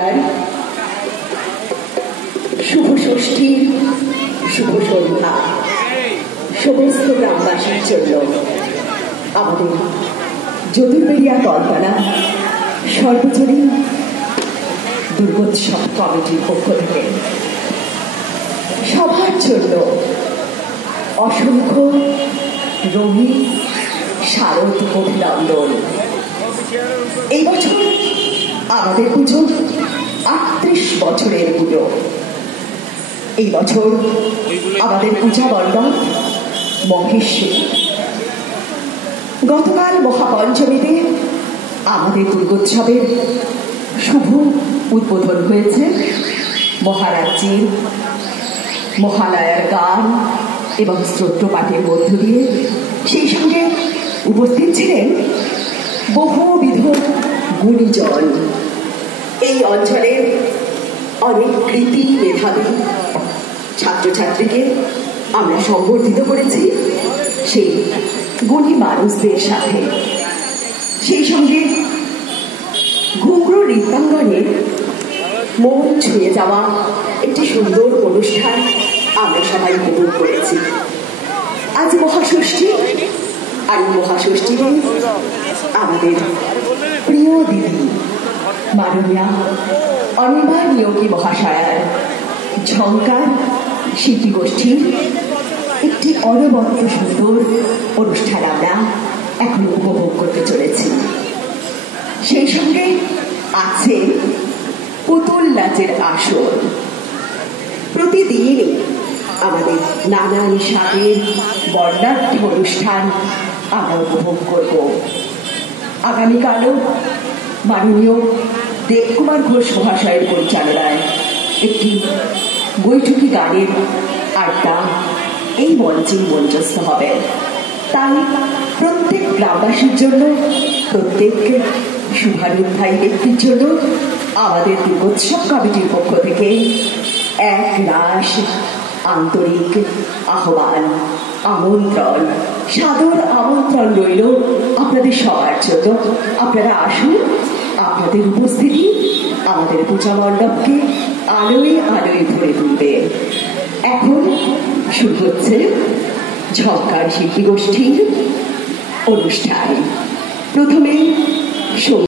নমস্কার। শুভ ষষ্ঠী, শুভ সন্ধ্যা সমস্ত গ্রামবাসীর জন্য আমাদের জ্যোতির্বেড়িয়া কল্পনা সর্বজনীন দুর্গোৎসব কমিটির পক্ষ থেকে সবার জন্য অসংখ্য রঙিন শারদ অভিনন্দন। এই বছর আমাদের পুজো ৩৮ বছরের পুজো। এই বছর আমাদের পূজা মণ্ডপ মহেশ্বরী। গতকাল মহাপঞ্চমীতে আমাদের দুর্গোৎসবের শুভ উদ্বোধন হয়েছে মহারাজ্যের মহালয়ার গান এবং স্তোত্রপাঠের মধ্য দিয়ে। সেই সঙ্গে উপস্থিত ছিলেন বহুবিধ গুণীজন। এই অঞ্চলের অনেক কৃতি মেধাবী ছাত্রছাত্রীকে আমরা সংবর্ধিত করেছি সেই গুণী মানুষদের সাথে। সেই সঙ্গে ঘুঙরু নৃত্যাঙ্গনের মন ছুঁয়ে যাওয়া একটি সুন্দর অনুষ্ঠান আমরা সবাই উপভোগ করেছি। আজ মহাষষ্ঠী, আর এই মহাষষ্ঠীতে আমাদের প্রিয় দিদি মাননীয়া অনিমা নিয়োগী মহাশয়ার ঝঙ্কার শিল্পী গোষ্ঠীর একটি অনবদ্য সুন্দর অনুষ্ঠান আমরা এখন উপভোগ করতে চলেছি। সেই সঙ্গে আছে পুতুল নাচের আসর। প্রতিদিনই আমাদের নানান স্বাদের বর্ণাঢ্য অনুষ্ঠান আমরা উপভোগ করব। আগামীকালও মাননীয় দেবকুমার ঘোষ মহাশয়ের পরিচালনায় একটি বৈঠকি গানের আড্ডা এই মঞ্চে মঞ্চস্থ হবে। তাই প্রত্যেক গ্রামবাসীর জন্য, প্রত্যেক শুভানুধ্যায়ী ব্যক্তির জন্য আমাদের দুর্গোৎসব কমিটির পক্ষ থেকে এক রাশ আন্তরিক আহ্বান, আমন্ত্রণ, সাদর আমন্ত্রণ রইল আপনাদের সবার জন্য। আপনারা আসুন, আপনাদের উপস্থিতি আমাদের পূজা মণ্ডপকে আলোয় আলোয় ভরে তুলবে। এখন শুরু হচ্ছে ঝঙ্কার শিল্পী গোষ্ঠীর অনুষ্ঠান। প্রথমে